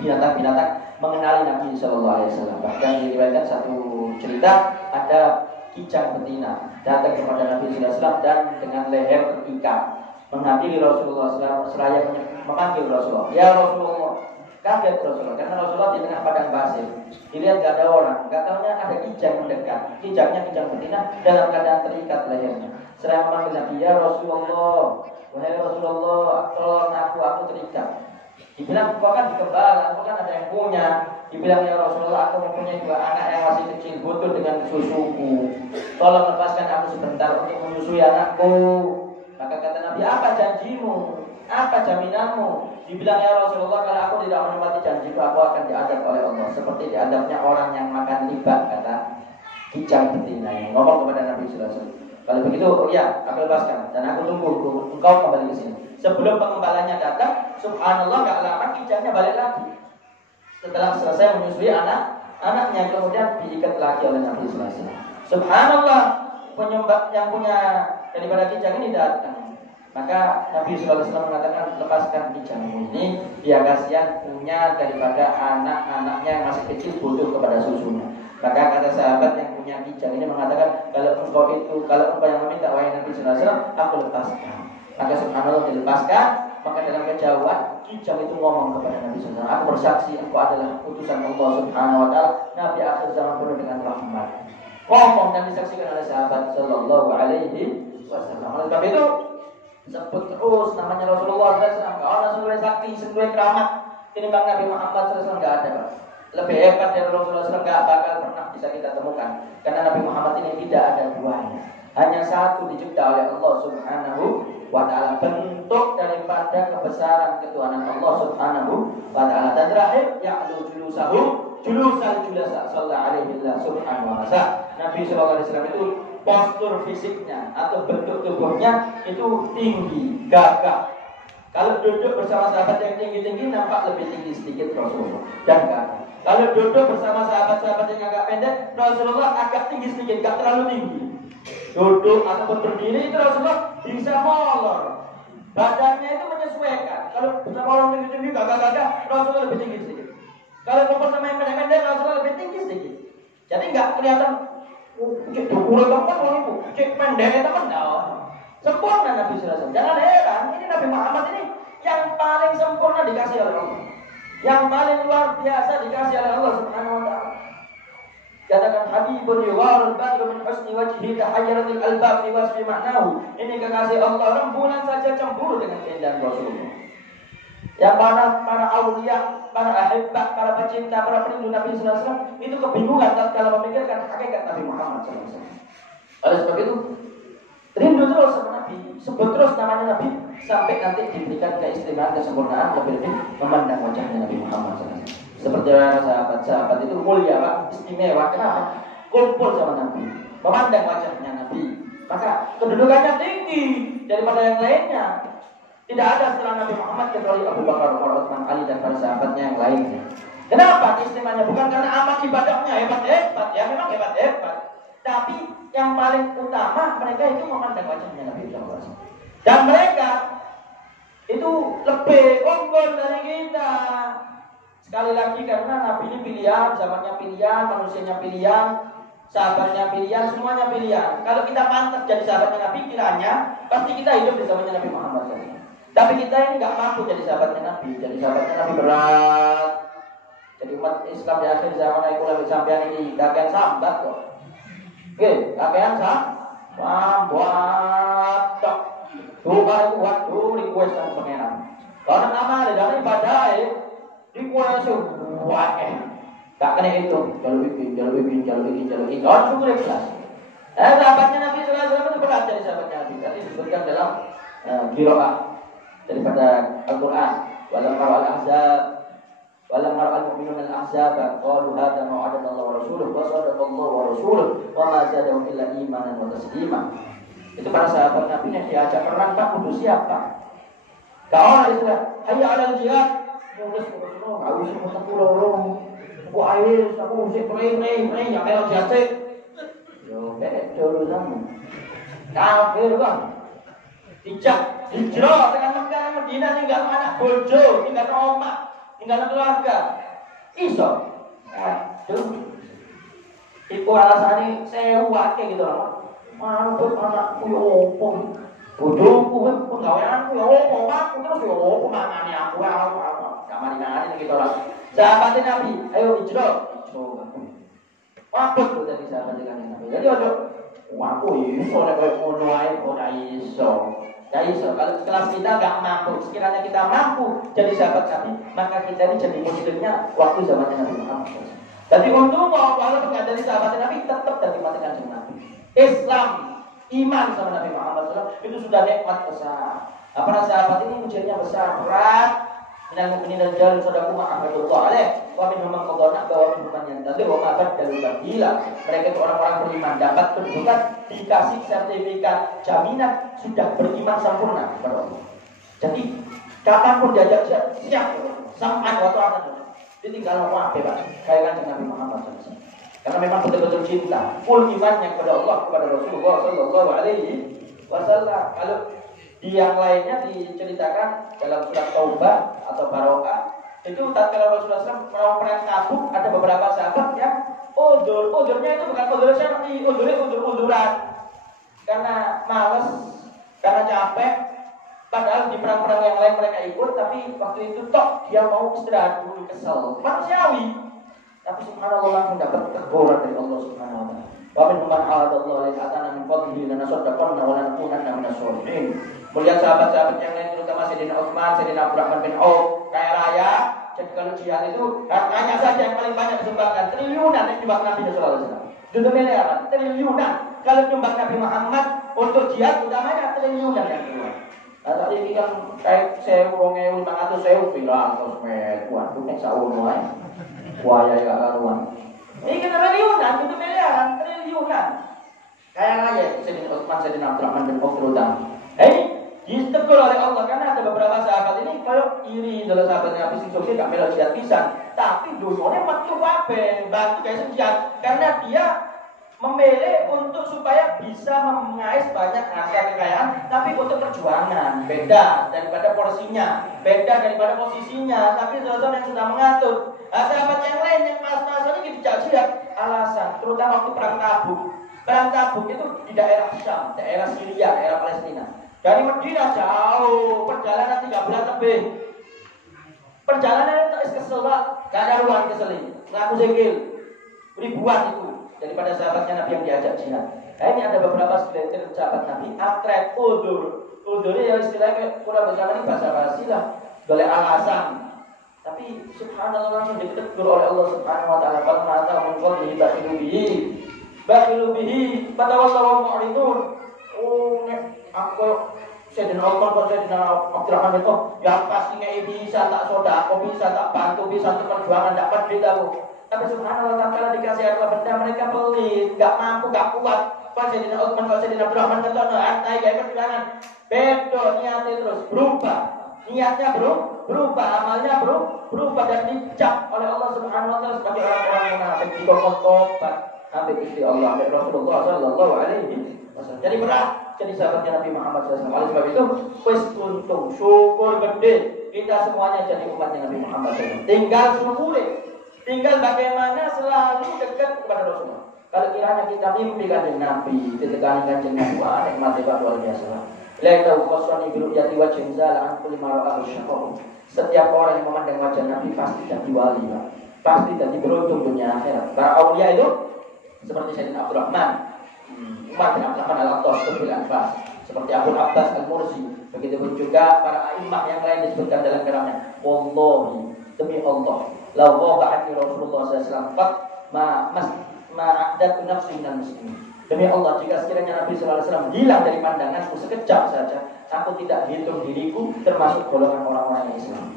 binatang-binatang mengenali Nabi Sallallahu Alaihi Wasallam. Bahkan diriwayatkan satu cerita, ada kijang betina datang kepada Nabi Sallallahu Alaihi Wasallam dan dengan leher terikat menghampiri Rasulullah SAW, seraya memanggil Rasulullah, ya Rasulullah. Kaget Rasulullah karena Rasulullah di tengah padang pasir, dilihat gak ada orang, gak tahunya ada kijang mendekat. Kijangnya kijang betina dalam keadaan terikat lehernya, seraya memanggil Nabi, ya Rasulullah, wahai Rasulullah, tolong aku terikat. Dibilang kau kan dikembala, kau kan ada yang punya. Dibilang ya Rasulullah, aku mempunyai 2 anak yang masih kecil, butuh dengan susuku. Tolong lepaskan aku sebentar untuk menyusui anakku. Maka kata Nabi, apa janjimu? Apa jaminanmu? Dibilang ya Rasulullah, kalau aku tidak menepati janjiku, aku akan diadab oleh Allah seperti diadabnya orang yang makan riba, kata kijang betina yang ngomong kepada Nabi Sallallahu Alaihi Wasallam. Kalau begitu, ya, aku lepaskan dan aku tunggu engkau kembali ke sini. Sebelum pengembalanya datang, subhanallah, gak lama kijangnya balik lagi. Setelah selesai menyusui anaknya, kemudian diikat lagi oleh Nabi Sallallahu Alaihi Wasallam. Subhanallah, penyembah yang punya daripada kijang ini datang. Maka Nabi Sallallahu Alaihi Wasallam mengatakan, lepaskan kijangmu ini, dia kasihan punya daripada anak-anaknya yang masih kecil butuh kepada susunya. Maka kata sahabat yang punya kijang ini mengatakan, kalau engkau yang meminta, wahai Nabi Sallallahu Alaihi Wasallam, aku lepaskan. Maka subhanallah dilepaskan. Maka dalam kejauhan kijang itu ngomong kepada Nabi Sallallahu Alaihi Wasallam, aku bersaksi engkau adalah utusan Allah Subhanahu Wa Taala, Nabi akhir zaman penuh dengan rahmat. Ngomong dan disaksikan oleh sahabat Sallallahu Alaihi Wasallam. Oleh sebab itu sebut terus namanya Rasulullah SAW. Kalau Rasulullah sakti, sesuai keramat, tinimbang Nabi Muhammad SAW nggak ada, Pak. Lebih hebat dari Rasulullah SAW nggak bakal pernah bisa kita temukan. Karena Nabi Muhammad ini tidak ada duanya, hanya satu dicipta oleh Allah Subhanahu Wa Taala, bentuk daripada kebesaran ketuhanan Allah Subhanahu Wa Taala. Dan terakhir, ya'lu julusal julasa sallallahu alaihi subhanahu wa ta'ala. Nabi sallallahu alaihi wasallam itu postur fisiknya atau bentuk tubuhnya itu tinggi, gagah. Kalau duduk bersama sahabat yang tinggi-tinggi nampak lebih tinggi sedikit Rasulullah dan gagah. Kalau duduk bersama sahabat-sahabat yang agak pendek, Rasulullah agak tinggi sedikit, gak terlalu tinggi. Duduk ataupun berdiri itu Rasulullah bisa molor. Badannya itu menyesuaikan. Kalau bersama orang tinggi-tinggi, gagah-gagah, Rasulullah lebih tinggi sedikit. Kalau kumpul sama yang pendek-pendek, Rasulullah lebih tinggi sedikit. Jadi nggak kelihatan cek dukur tempat orang itu, cek pendeknya teman dah. Sempurna Nabi Sallallahu Alaihi Wasallam. Jangan heran, ini Nabi Muhammad ini yang paling sempurna dikasih oleh Allah, yang paling luar biasa dikasih oleh Allah Subhanahu Wa Taala. Katakan Habibun yuwarul badru min husni wajhi tahayyaratil albab fi wasfi ma'nahu. Ini kekasih Allah, rembulan saja cemburu dengan keindahan Rasulullah. Yang para aulia, para ahibah, para pecinta, para perindu Nabi Sallallahu Alaihi Wasallam itu kebingungan tatkala memikirkan hakikat Nabi Muhammad Sallallahu Alaihi Wasallam. Oleh sebab itu rindu terus sama Nabi, sebut terus namanya Nabi sampai nanti diberikan keistimewaan, kesempurnaan, lebih-lebih memandang wajahnya Nabi Muhammad Sallallahu Alaihi Wasallam. Seperti sahabat-sahabat itu mulia, Pak, istimewa. Kenapa? kumpul sama Nabi, memandang wajahnya Nabi, maka kedudukannya tinggi daripada yang lainnya. Tidak ada setelah Nabi Muhammad kecuali Abu Bakar, Umar, Utsman, Ali dan para sahabatnya yang lainnya. Kenapa istimewanya? Bukan karena amal ibadahnya hebat-hebat, ya memang hebat-hebat. Tapi yang paling utama mereka itu memandang wajahnya Nabi SAW. Dan mereka itu lebih unggul dari kita. Sekali lagi karena Nabi ini pilihan, zamannya pilihan, manusianya pilihan, sahabatnya pilihan, semuanya pilihan. Kalau kita pantas jadi sahabatnya Nabi, kiranya pasti kita hidup di zamannya Nabi Muhammad SAW. Tapi kita ini nggak mampu jadi sahabatnya Nabi. Jadi sahabatnya Nabi berat. Jadi umat Islam di akhir zaman itu lebih sampean ini kakean sambat kok. Oke, kakean sambat tok. Tuh kali kuat tuh request sama pangeran. Karena nama dari ibadah request semua tak kena itu. Jalur ini. Orang syukur ikhlas. Sahabatnya Nabi SAW itu berat jadi sahabatnya Nabi. Tadi disebutkan dalam qiraah daripada Al-Quran. Walam mar'al mu'minun al-ahzab qalu hadha ma wa'adana Allah wa rasuluhu wa sadaqa Allah wa rasuluhu wa ma zadahum illa imanan wa taslima. Itu para sahabat Nabi yang diajak perang Pak kudu siap Pak. Kau itu hayya 'alal jihad. Mulus aku semua tempurung. Ku air aku sik prei ya melo jate. Yo dulu zaman. Kafir kan. Hijrah dengan Mekah Madinah tinggal anak bojo, tinggal omah, tinggal keluarga. Iso. Aduh. Iku alasane sewu akeh gitu loh. Manut anakku yo opo. Bojoku penggaweanku yo opo, aku terus yo opo mangane aku. Kamari-kamari gitu lah. Sahabat Nabi, ayo hijrah. Wabut tuh dari sahabat Nabi. Jadi ojo aku iso nek koyo ngono ae ora iso. Ya iso, kalau kelas kita gak mampu, sekiranya kita mampu jadi sahabat Nabi, maka kita ini jadi muslimnya waktu zamannya Nabi Muhammad. Jadi untuk walaupun gak jadi sahabat Nabi, tetap jadi mati kanjeng Nabi. Islam, iman sama Nabi Muhammad SAW itu sudah nikmat besar. Para sahabat ini ujiannya besar, berat. Minal mu'minin dan jalur sadaku ma'ahadullah alaih wa minhum man qadha nahba wa minhum man yantazir wa ma badalu tabdila. Mereka itu orang-orang beriman dapat kedudukan, dikasih sertifikat jaminan sudah beriman sempurna kepada Allah. Jadi kapanpun diajak siap sampai waktu akan ditinggal Allah bebas kayak kan Nabi Muhammad SAW. Karena memang betul-betul cinta full imannya kepada Allah, kepada Rasulullah Sallallahu Alaihi Wasallam. Kalau di yang lainnya diceritakan dalam surat Taubah atau Barokah itu tatkala Rasulullah SAW mau perang Tabuk ada beberapa sahabat yang udurnya itu bukan udur syar'i, uduran karena malas, karena capek. Padahal di perang-perang yang lain mereka ikut, tapi waktu itu tok dia mau istirahat dulu, kesel, manusiawi. Tapi subhanallah langsung dapat teguran dari Allah Subhanahu wa taala. Wa min man a'adallahu lil atana min fadlihi lanasaddaqanna wa lanakunanna minas sholihin. Melihat sahabat-sahabat yang lain terutama Sayyidina Utsman, Sayyidina Abdurrahman bin Auf, kaya raya. Jadi kalau jihad itu hartanya saja yang paling banyak disumbangkan, triliunan yang nyumbang Nabi sallallahu alaihi wasallam. Itu miliaran, triliunan. Kalau nyumbang Nabi Muhammad untuk jihad utamanya triliunan yang keluar. Nah, tadi ini kan kayak 1.500 viral sosmed, waduh nek sawono ae. Buaya ya karuan. Ini kan triliunan, itu miliaran, triliunan. Kayak aja Sayyidina Utsman, Sayyidina Abdurrahman bin Auf terutama. Ditegur oleh Allah karena ada beberapa sahabat ini kalau iri adalah sahabatnya Nabi sing sukses gak melo jihad pisan, tapi dosane metu kabeh, bantu guys jihad karena dia memilih untuk supaya bisa mengais banyak harta kekayaan, tapi untuk perjuangan beda daripada porsinya, beda daripada posisinya, tapi Rasul yang sudah mengatur. Nah, sahabat yang lain yang pas-pasan ini tidak jihad, alasan terutama waktu perang Tabuk. Perang Tabuk itu di daerah Syam, daerah Syria, daerah Palestina. Dari Madinah jauh, perjalanan 3 bulan lebih. Perjalanan itu kesel pak, gak ada ruang keselin. Ngaku segil, ribuan itu daripada sahabatnya Nabi yang diajak jihad. Nah, ini ada beberapa segelintir sahabat Nabi, akrab, udurnya ya istilahnya kurang bersama ini bahasa basi lah, boleh alasan. Tapi subhanallah langsung ditegur oleh Allah Subhanahu Wa Taala. Kalau mata mengkodi bakhilu bihi, patawallahu mu'ridun. Aku Sayyidina Umar, Sayyidina Abdurrahman itu yang pasti nggak bisa tak soda, aku bisa tak bantu, bisa tak perjuangan, tak peduli aku. Tapi subhanallah tatkala dikasih harta benda mereka pelit, enggak mampu, enggak kuat. Pas Sayyidina Utsman, pas Sayyidina Abdurrahman ketono harta gak pertimbangan. Bedo niatnya terus berubah. Niatnya berubah, amalnya berubah dan dicap oleh Allah Subhanahu wa taala sebagai orang-orang munafik di tobat. Ambil Gusti Allah, ambil Rasulullah sallallahu alaihi wasallam. Jadi berat jadi sahabatnya Nabi Muhammad SAW. Oleh sebab itu, wis untung, syukur gede kita semuanya jadi umatnya Nabi Muhammad SAW. Tinggal syukuri, tinggal bagaimana selalu dekat kepada Rasulullah. Kalau kiranya kita mimpi kanjeng Nabi, ditekani kanjeng Nabi, wah nikmat hebat luar biasa. La tawqasani bi ru'yati wajhin zala an kulli ma ra'ahu syaqaw. Setiap orang yang memandang wajah Nabi pasti jadi wali, Pak. Pasti jadi beruntung dunia akhirat. Para aulia itu seperti Sayyidina Abdurrahman, Umar bin Abdurrahman al-Attas, Tubil Anfas, seperti Abu Abbas al-Mursi. Begitupun juga para imam yang lain disebutkan dalam kalamnya. Wallahi, demi Allah, la waba'ani Rasulullah SAW ma'adatu nafsi minal muslimin. Demi Allah, jika sekiranya Nabi SAW hilang dari pandanganku sekejap saja, aku tidak hitung diriku termasuk golongan orang-orang Islam.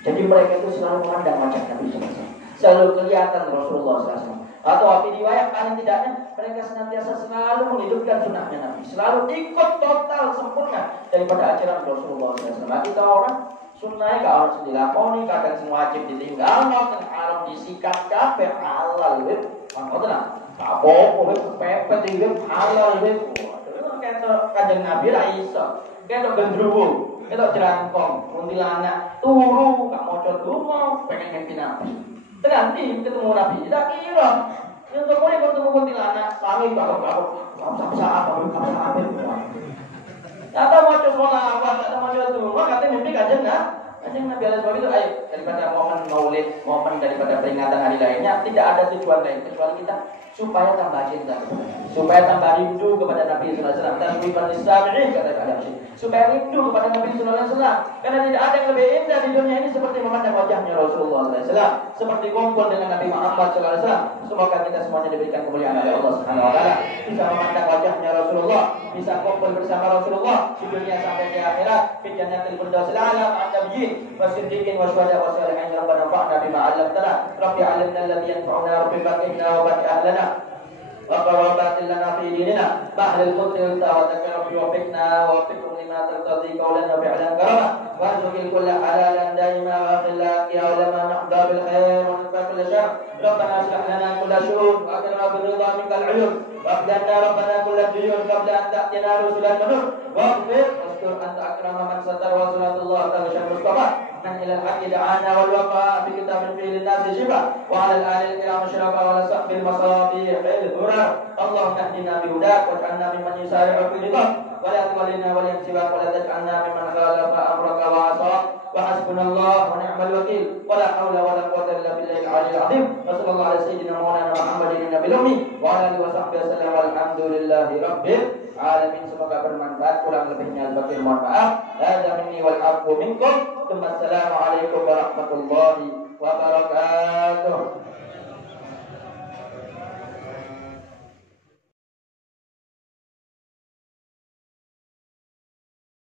Jadi mereka itu selalu memandang wajah Nabi SAW, selalu kelihatan Rasulullah SAW. Atau riwayat paling tidaknya mereka senantiasa selalu menghidupkan sunnahnya Nabi, selalu ikut total sempurna daripada ajaran Rasulullah SAW. Nah, kita orang sunnahnya gak harus dilakoni, kadang semua wajib ditinggal, ngoten haram disikat kabeh halal wit. Ngoten lah. Apa-apa wis pepet iki halal wis. Ketok kanjeng Nabi ra iso. Ketok gendruwo, ketok jerangkong, kuntilanak, turu gak maca donga, pengen mimpi Nabi. Tenan ketemu Nabi, tidak kira. Yang kemudian ketemu kuntilanak, sami kalau apa. Kata maca sholawat, kata maca donga, kata mimpi kanjeng Nabi. Kanjeng Nabi alaihi wasallam itu ayo daripada momen maulid, momen daripada peringatan hari lainnya, tidak ada tujuan lain kecuali kita supaya tambah cinta kepada Nabi, supaya tambah rindu kepada Nabi sallallahu alaihi wasallam, tasbihan lisabirin kata Al-Habsyi, supaya rindu kepada Nabi sallallahu alaihi wasallam, karena tidak ada yang lebih indah di dunia ini seperti memandang wajahnya Rasulullah sallallahu alaihi wasallam, seperti kumpul dengan Nabi Muhammad sallallahu alaihi wasallam. Semoga kita semuanya diberikan kemuliaan oleh Allah Subhanahu wa taala, bisa memandang wajahnya Rasulullah, bisa kumpul bersama Rasulullah di dunia sampai di akhirat, fi jannatil firdausil a'la ma'an nabiyyin wasiddiqin wasyuhada wassalihin. Rabbana fa'na bima 'allamtana, rabbi 'allimna alladhi yanfa'una, rabbi faqihna wa baqi ahlana وقربات لنا في ديننا بحر القدر والتواتك ربي وفقنا ووفقكم لما ترتضي قولا وفعلا كرما وارزق الكل حلالا دائما واخلا يا علماء نحظى بالخير وننفع كل شر ربنا اشرح لنا كل شؤون واكرمنا بالرضا منك العيون واقدرنا ربنا كل الديون قبل ان تاتينا رسلا منور واغفر واستر انت اكرم من ستر وصلاه الله تغشى المصطفى من الى الحق دعانا والوفاء بكتاب فيه للناس شفاء وعلى الال الكرام شرفا وعلى صحب المصابيح الهدى. اللهم اهدنا بهداك واجعلنا ممن يسارع في رضاك ولا تولنا وليا سواك ولا تجعلنا ممن خالف امرك وعصاك وحسبنا الله ونعم الوكيل ولا حول ولا قوه الا بالله العلي العظيم وصلى الله على سيدنا مولانا محمد النبي الامي وعلى اله وصحبه وسلم والحمد لله رب العالمين. Semoga bermanfaat, kurang lebihnya sebagai mohon maaf. Hadza minni wal afwu minkum. Assalamualaikum warahmatullahi wabarakatuh.